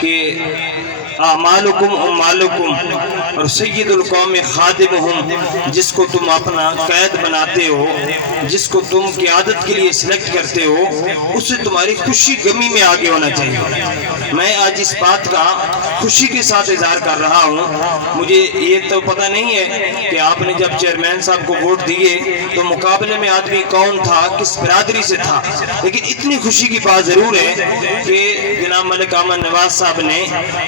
کہ اعمالکم اموالکم اور سید القوم خادمہم، جس کو تم اپنا قید بناتے ہو، جس کو تم قیادت کے لیے سلیکٹ کرتے ہو، اسے تمہاری خوشی غمی میں آگے ہونا چاہیے۔ میں آج اس بات کا خوشی کے ساتھ اظہار کر رہا ہوں۔ مجھے یہ تو پتہ نہیں ہے کہ آپ نے جب چیئرمین صاحب کو ووٹ دیے تو مقابلے میں آدمی کون تھا، کس برادری سے تھا، لیکن اتنی خوشی کی بات ضرور ہے کہ جناب ملک احمد نواز صاحب نے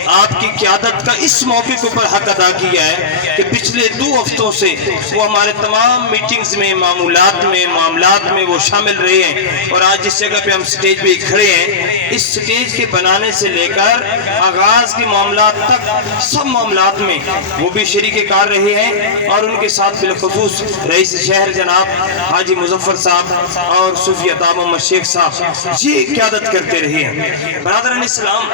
آپ کی قیادت کا اس موقع کے اوپر حق ادا کیا ہے کہ پچھلے 2 ہفتوں سے وہ ہمارے تمام میٹنگز میں، معاملات میں وہ شامل رہے ہیں، اور آج جس جگہ پہ ہم سٹیج پہ کھڑے ہیں، اس سٹیج کے بنانے سے لے کر آغاز کے معاملات تک سب معاملات میں وہ بھی شریک کار رہے ہیں، اور ان کے ساتھ بالخصوص رئیس شہر جناب حاجی مظفر صاحب اور صوفی عطا محمد شیخ صاحب یہ قیادت کرتے رہے ہیں۔ برادران اسلام،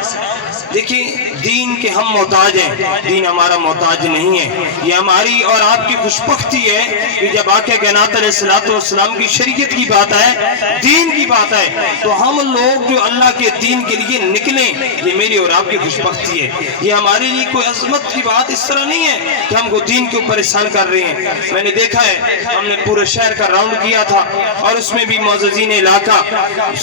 دیکھیں دین کے ہم محتاج ہیں، دین ہمارا محتاج نہیں ہے۔ یہ ہماری اور آپ کی خوش بختی ہے کہ جب آقا کائنات علیہ السلام کی شریعت کی بات ہے، دین کی بات ہے، تو ہم لوگ جو اللہ کے دین کے لیے نکلیں، یہ میری اور آپ کی خوش بختی ہے۔ یہ ہمارے لیے کوئی عظمت کی بات اس طرح نہیں ہے کہ ہم کو دین کے اوپر احسان کر رہے ہیں۔ میں نے دیکھا ہے، ہم نے پورے شہر کا راؤنڈ کیا تھا، اور اس میں بھی معززین علاقہ،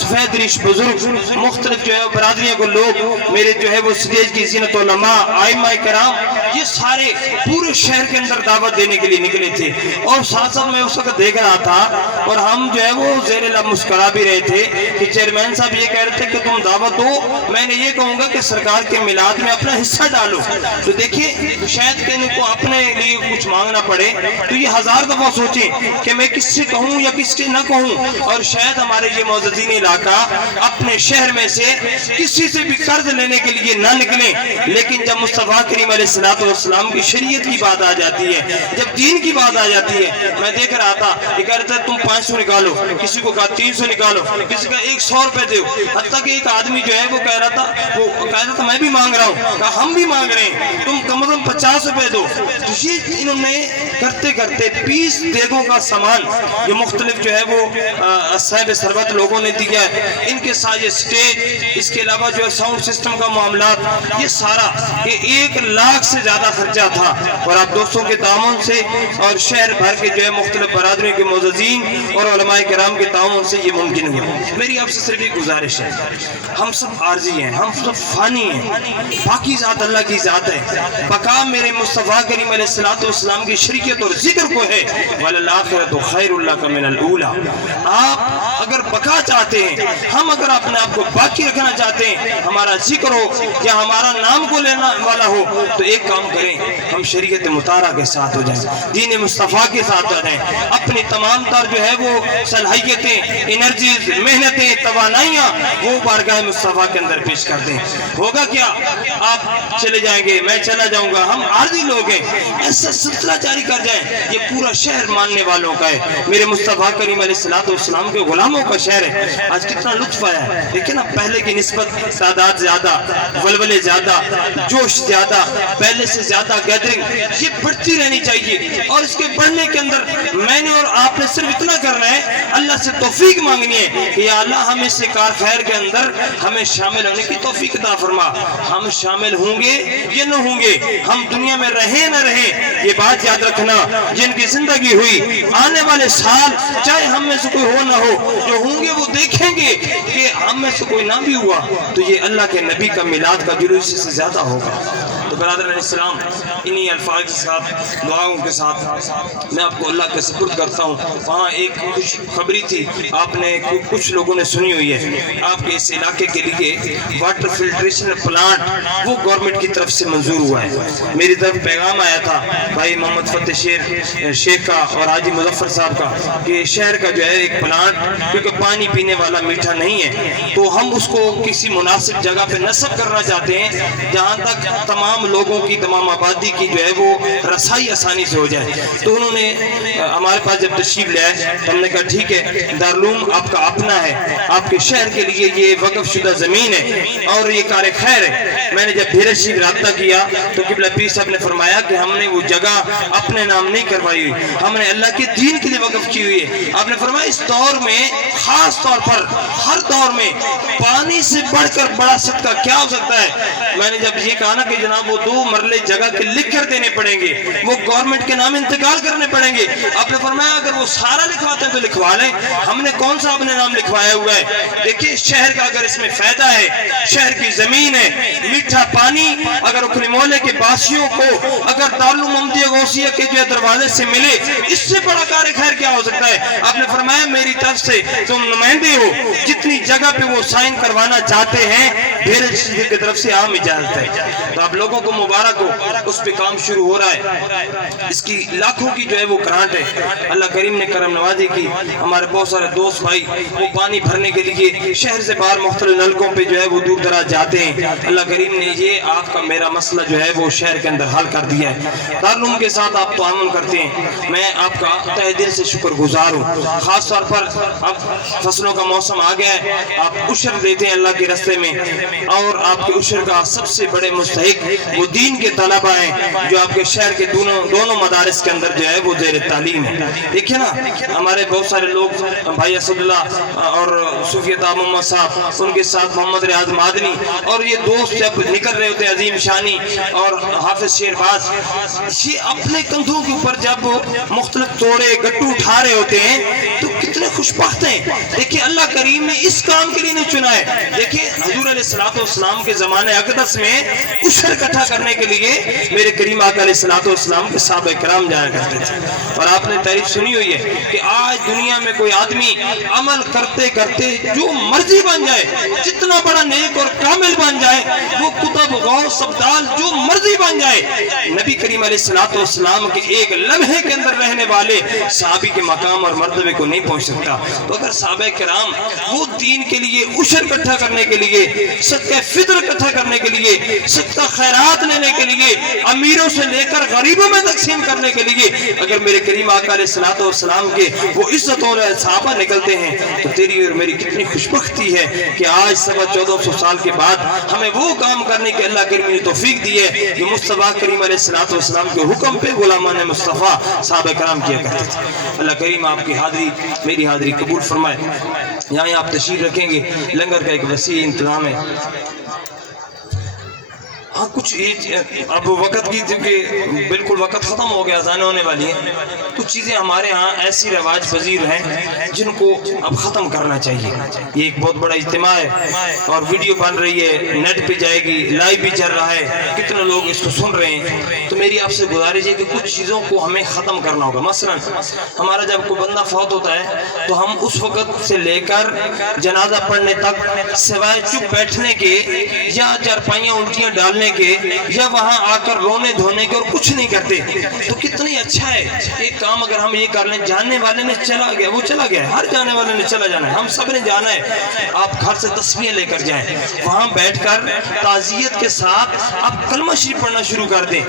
سفید ریش بزرگ، مختلف جو ہے برادریوں کو لوگ، میرے جو ہے وہ سٹیج کی زینت علماء، ائمہ کرام، یہ سارے پورے شہر کے اندر دعوت دینے کے لیے نکلے تھے، اور ساتھ ساتھ میں اس وقت دیکھ رہا تھا، اور ہم جو ہے وہ زیر لب مسکرا بھی رہے تھے کہ چیئرمین صاحب یہ کہہ رہے تھے کہ تم دعوت دو، میں نے یہ کہوں گا کہ سرکار کے میلاد میں اپنا حصہ ڈالو۔ تو دیکھیے شاید کہ ان کو اپنے لیے کچھ مانگنا پڑے تو یہ 1000 دفعہ سوچیں کہ میں کس سے کہوں یا کس سے نہ کہوں، اور شاید ہمارے یہ معززین علاقہ اپنے شہر میں سے کسی سے بھی قرض لینے کے لیے نہ نکلیں، لیکن جب مصطفیٰ کریم علیہ السلام کی شریعت کی بات آ جاتی ہے، جب دین کی بات آ جاتی ہے، میں دیکھ رہا تھا کہ کہہ رہا تھا تم 500 نکالو، کسی کو کہا 300 نکالو، کسی کا 100 روپے دو، حتیٰ کہ ایک آدمی جو ہے وہ کہہ رہا تھا میں بھی مانگ رہا ہوں، کہا ہم بھی مانگ رہے ہیں، تم کم از کم 50 روپے دو۔ تو یہ انہوں نے کرتے کرتے 20 دیگوں کا سامان یہ مختلف جو ہے وہ صاحب ثروت لوگوں نے دیا ہے، ان کے ساتھ یہ سٹیج، اس کے علاوہ جو ہے ساؤنڈ سسٹم کا معاملات، یہ سارا کہ 1 لاکھ سے زیادہ خرچہ تھا، اور آپ دوستوں کے تعاون سے اور شہر بھر کے جو ہے مختلف برادریوں کے معززین اور علماء کرام کے تعاون سے یہ ممکن ہوا۔ میری آپ سے صرف ایک گزارش ہے، ہم سب عارضی ہیں، ہم سب فانی ہیں، باقی ذات اللہ کی ذات ہے، بقا میرے مصطفیٰ کریم علیہ السلام کی شریعت اور ذکر کو ہے، وَلَلْآخِرَةُ خَيْرٌ لَكَ مِنَ الْأُولَى۔ آپ اگر بقا چاہتے ہیں، ہم اگر اپنے آپ کو باقی رکھنا چاہتے ہیں، ہمارا ذکر ہو یا ہمارا نام کو لینا والا ہو، تو ایک کام کریں، ہم شریعت مطہرہ کے ساتھ ہو جائیں، دین مصطفیٰ کے ساتھ ہو جائیں، اپنی تمام تر جو ہے وہ صلاحیتیں، انرجیز، محنتیں، توانائیاں وہ بارگاہ مصطفیٰ کے اندر پیش کر دیں۔ ہوگا کیا؟ آپ چلے جائیں گے، میں چلا جاؤں گا، ہم عارضی لوگ ہیں، ایسا سلسلہ جاری کر جائیں، یہ پورا شہر ماننے والوں کا ہے، میرے مصطفیٰ کریم علیہ السلام کے غلاموں کا شہر ہے۔ آج کتنا لطف آیا ہے، دیکھیں نا، پہلے کی نسبت تعداد زیادہ، ولولے زیادہ، جوش زیادہ، پہلے سے زیادہ گیدرنگ، یہ بڑھتی رہنی چاہیے، اور اس کے بڑھنے کے اندر میں نے اور آپ نے صرف اتنا کرنا ہے، اللہ سے توفیق مانگنی ہے کہ یا اللہ ہمیں اس کار خیر کے اندر ہمیں شامل ہونے کی توفیق عطا فرما۔ ہم شامل ہوں گے یا نہ ہوں گے، ہم دنیا میں رہیں نہ رہیں، یہ بات یاد رکھنا، جن کی زندگی ہوئی آنے والے سال چاہے ہم میں سے کوئی ہو نہ ہو، جو ہوں گے وہ دیکھیں گے کہ ہم میں سے کوئی نہ بھی ہوا تو یہ اللہ کے نبی کا میلاد کا جلوس سے زیادہ ہوگا۔ تو برادران اسلام، انہی الفاظ کے ساتھ، دعاؤں کے ساتھ میں آپ کو اللہ کا سپرد کرتا ہوں۔ وہاں ایک خوش خبری تھی، آپ نے کچھ لوگوں نے سنی ہوئی ہے، آپ کے اس علاقے کے لیے واٹر فلٹریشن پلانٹ وہ گورنمنٹ کی طرف سے منظور ہوا ہے۔ میری طرف پیغام آیا تھا بھائی محمد فتح شیخ کا اور حاجی مظفر صاحب کا کہ شہر کا جو ہے ایک پلانٹ، کیونکہ پانی پینے والا میٹھا نہیں ہے، تو ہم اس کو کسی مناسب جگہ پہ نصب کرنا چاہتے ہیں جہاں تک تمام لوگوں کی تمام آبادی کی جو ہے وہ رسائی آسانی سے ہو جائے۔ تو انہوں نے ہمارے پاس جب تشریف لے آئے تو ہم نے کہا ٹھیک ہے، دارالعلوم آپ کا اپنا ہے، آپ کے شہر کے لیے یہ وقف شدہ زمین ہے اور یہ کار خیر ہے۔ میں نے جب بھیرے شریف رابطہ کیا تو قبلہ پیر صاحب نے فرمایا کہ ہم نے وہ جگہ اپنے نام نہیں کروائی ہوئی، ہم نے اللہ کے دین کے لیے وقف کی ہوئی ہے۔ آپ نے فرمایا اس دور میں خاص طور پر ہر دور میں پانی سے بڑھ کر بڑا صدقہ کیا ہو سکتا ہے؟ میں نے جب یہ کہا نا کہ جناب وہ 2 مرلے جگہ کے لکھ کر دینے پڑیں گے، وہ گورنمنٹ کے نام انتقال کرنے پڑیں گے، آپ نے فرمایا اگر وہ سارا لکھواتے ہیں تو لکھوا لیں، ہم نے کون سا اپنے نام لکھوایا ہوا ہے؟ دیکھیں شہر کا اگر اس میں فائدہ ہے، شہر کی زمین ہے، میٹھا پانی اگر اکھلی محلے کے باسیوں کو اگر دارالعلوم ممدیہ غوثیہ کے جو دروازے سے ملے، اس سے بڑا کار خیر کیا ہو سکتا ہے؟ آپ نے فرمایا میری طرف سے تم نمائندے ہو، جتنی جگہ پہ وہ سائن کروانا چاہتے ہیں بھیرے شریف کی طرف سے عام اجازت ہے۔ تو آپ لوگوں کو مبارک ہو، اس پہ کام شروع ہو رہا ہے، اس کی لاکھوں کی جو ہے وہ گرانٹ ہے، اللہ کریم نے کرم نوازی کی۔ ہمارے بہت سارے دوست بھائی وہ پانی بھرنے کے لیے شہر سے باہر مختلف نلکوں پہ جو ہے وہ دور دراز جاتے ہیں، اللہ کریم نے یہ آپ کا میرا مسئلہ جو ہے وہ شہر کے اندر حل کر دیا ہے۔ دارالعلوم کے ساتھ آپ تعاون کرتے ہیں، میں آپ کا تہ دل سے شکر گزار ہوں۔ خاص طور پر اب فصلوں کا موسم آ گیا ہے، آپ عشر دیتے ہیں اللہ کے راستے میں، اور آپ کے عشر کا سب سے بڑے مستحق وہ دین کے طلبہ ہیں جو آپ کے شہر کے دونوں مدارس کے اندر جو ہے وہ زیر تعلیم ہے۔ دیکھیں نا ہمارے بہت سارے لوگ، بھائی اسد اللہ اور صوفیہ طاہر محمد صاحب، ان کے ساتھ محمد ریاض مادنی، اور یہ دوست جب نکل رہے ہوتے ہیں عظیم شانی اور حافظ شیرباز، یہ اپنے کندھوں کے اوپر جب مختلف توڑے گٹو اٹھا رہے ہوتے ہیں تو کتنے خوش بخت ہیں۔ دیکھیں اللہ کریم نے اس کام کے لیے نہیں چنا ہے۔ دیکھیں حضور علیہ السلام کے زمانے اقدس میں عشر اکٹھا کرنے کے لیے میرے کریم آقا علیہ السلام کے صحابہ کرام جایا کرتے تھے، اور آپ نے تعریف سنی ہوئی ہے کہ آج دنیا میں کوئی آدمی عمل کرتے کرتے جو مرضی بن جائے، جتنا بڑا نیک اور کامل بن جائے، وہ کتب غوث ابدال جو مرضی بن جائے، نبی کریم علیہ السلام کے ایک لمحے کے اندر رہنے والے صحابی کے مقام اور مرتبے کو نہیں پہنچ سکتا۔ تو اگر صحابہ کرام وہ دین کے لیے عشر اکٹھا کرنے کے لیے، صدقہ فطر اکٹھا کرنے کے لیے، صدقہ خیرات لینے کے لیے، امیروں سے لے کر غریبوں میں تقسیم کرنے کے لیے اگر میرے کریم آقا علیہ السلام کے وہ عزت اور صحابہ نکلتے ہیں تو تیری اور میری کتنی خوشبختی ہے کہ آج 1400 سال کے بعد ہمیں وہ کام کرنے کے اللہ کریم نے توفیق دی ہے جو مصطفیٰ کریم علیہ السلام کے حکم پہ غلامان مصطفیٰ صحابہ کرام کیا کرتے تھے۔ اللہ کریم آپ کی حاضری میری حاضری قبول فرمائے۔ یہاں آپ تشریف رکھیں گے، لنگر کا ایک وسیع انتظام ہے۔ ہاں کچھ اب وقت کی کیونکہ بالکل وقت ختم ہو گیا، اذان ہونے والی ہے، کچھ چیزیں ہمارے ہاں ایسی رواج پذیر ہیں جن کو اب ختم کرنا چاہیے۔ یہ ایک بہت بڑا اجتماع ہے اور ویڈیو بن رہی ہے، نیٹ پہ جائے گی، لائیو بھی چل رہا ہے، کتنے لوگ اس کو سن رہے ہیں، تو میری آپ سے گزارش ہے کہ کچھ چیزوں کو ہمیں ختم کرنا ہوگا۔ مثلا ہمارا جب کوئی بندہ فوت ہوتا ہے تو ہم اس وقت سے لے کر جنازہ پڑھنے تک سوائے چپ بیٹھنے کے یا چارپائیاں الٹیاں ڈالنے کے یا وہاں آ کر رونے دھونے کے اور کچھ نہیں کرتے، تو کتنی اچھا ہے ایک کام اگر ہم یہ کر لیں۔ جاننے والے نے چلا گیا، وہ چلا گیا، ہر جانے والے نے چلا جانا ہے، ہم سب نے جانا ہے۔ آپ گھر سے تسبیح لے کر جائیں، وہاں بیٹھ کر تعزیت کے ساتھ آپ کلمہ شریف پڑھنا شروع کر دیں،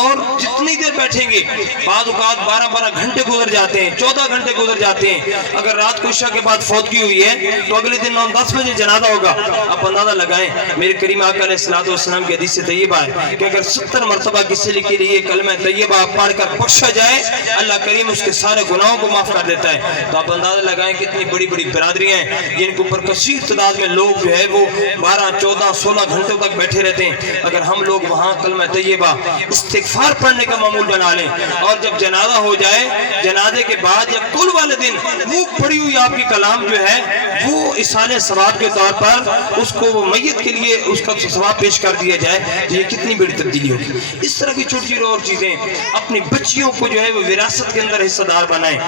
اور جتنی دیر بیٹھیں گے، بعض اوقات 12 گھنٹے گزر جاتے ہیں، 14 گھنٹے گزر جاتے ہیں۔ اگر رات کو عشاء کے بعد فوتگی ہوئی ہے تو اگلے دن 9-10 بجے جنازہ ہوگا۔ آپ اندازہ لگائیں، میرے کریم آقا علیہ السلام کی حدیث طیبہ ہے کہ اگر 70 مرتبہ کسی کے لیے کلمہ طیبہ پڑھ کر بخشا جائے، اللہ کریم اس کے سارے گناہوں کو معاف کر دیتا ہے۔ تو آپ اندازہ لگائیں کتنی بڑی بڑی برادریاں ہیں جن کے اوپر کثیر تعداد میں لوگ جو ہے وہ 12, 14, 16 گھنٹوں تک بیٹھے رہتے ہیں۔ اگر ہم لوگ وہاں کلمہ طیبہ استغفار پڑھنے کا معمول بنا لیں، اور جب جنازہ ہو جائے، جنازے کے بعد یا کل والے دن وہ پڑھی ہوئی آپ کی کلام جو ہے وہ اصالہ ثواب کے طور پر اس کو وہ میت کے لیے اس کا ثواب پیش کر دیا جائے، تو یہ کتنی بڑی تبدیلی ہوگی۔ اس طرح کی چھوٹی چھوٹی اور چیزیں اپنی بچیوں کو جو ہے وہ وراثت کے اندر حصہ دار بنائیں۔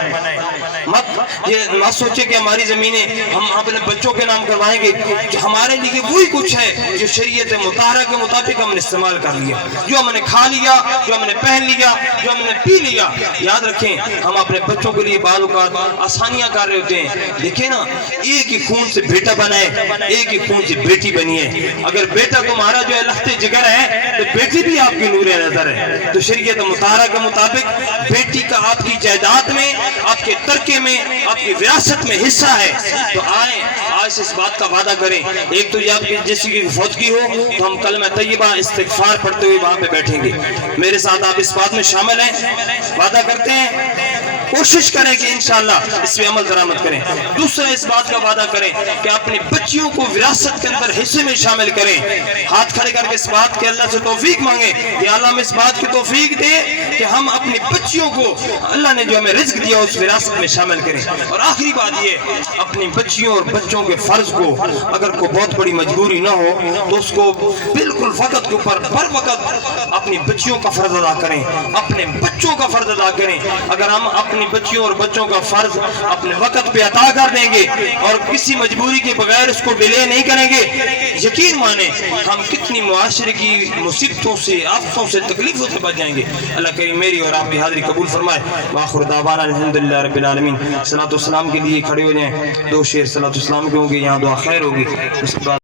مت سوچیں کہ ہماری زمینیں ہم اپنے بچوں کے نام کروائیں گے، کہ ہمارے لیے وہی کچھ ہے جو شریعت مطہرہ کے مطابق ہم نے استعمال کر لیا، جو ہم نے کھا لیا، جو ہم نے پہن لیا، جو ہم نے پی لیا۔ یاد رکھیں ہم اپنے بچوں کے لیے بعض اوقات آسانیاں کر رہے ہوتے ہیں۔ دیکھیں نا، ایک ہی خون سے بیٹا بنا ہے، ایک ہی خون سے بیٹی بنی ہے۔ اگر بیٹا تمہارا جو ہے لخت جگر گھر ہے تو بیٹی بھی آپ کی نور نظر ہے. تو شریعت مطہرہ کے مطابق بیٹی کا آپ کی جائیداد میں، آپ کے ترکے میں، آپ کی وراثت میں حصہ ہے. تو آئیں آج اس بات کا وعدہ کریں. ایک تو یہ آپ کی جیسی کی فوتگی ہو تو ہم کلمہ طیبہ استغفار پڑھتے ہوئے وہاں پہ بیٹھیں گے. میرے ساتھ آپ اس بات میں شامل ہیں، وعدہ کرتے ہیں، کوشش کریں کہ انشاءاللہ اس پہ عمل درآمد کریں. دوسرا اس بات کا وعدہ کریں کہ اپنی بچیوں کو وراثت کے اندر حصے میں شامل کریں. ہاتھ کھڑے کر کے اس بات کے اللہ سے توفیق مانگیں کہ اللہ ہمیں اس بات کی توفیق دے کہ ہم اپنی بچیوں کو اللہ نے جو ہمیں رزق دیا اس وراثت میں شامل کریں. اور آخری بات یہ، اپنی بچیوں اور بچوں کے فرض کو اگر کوئی بہت بڑی مجبوری نہ ہو تو اس کو بالکل وقت کے اوپر بر وقت اپنی بچیوں کا فرض ادا کریں، اپنے بچوں کا فرض ادا کریں. اگر ہم اپنی بچیوں اور بچوں کا فرض اپنے وقت پہ عطا کر دیں گے اور کسی مجبوری کے بغیر اس کو ڈیلے نہیں کریں گے، یقین مانیں ہم کتنی معاشرے کی مصیبتوں سے، آفتوں سے، تکلیفوں سے بچ جائیں گے. اللہ کریم میری اور آپ کی حاضری قبول فرمائے. وآخر دعوانا الحمدللہ رب العالمین. صلاۃ والسلام کے لیے کھڑے ہو جائیں. 2 شعر صلاۃ والسلام کے ہوں گے، یہاں دعا خیر ہوگی. اس کے بعد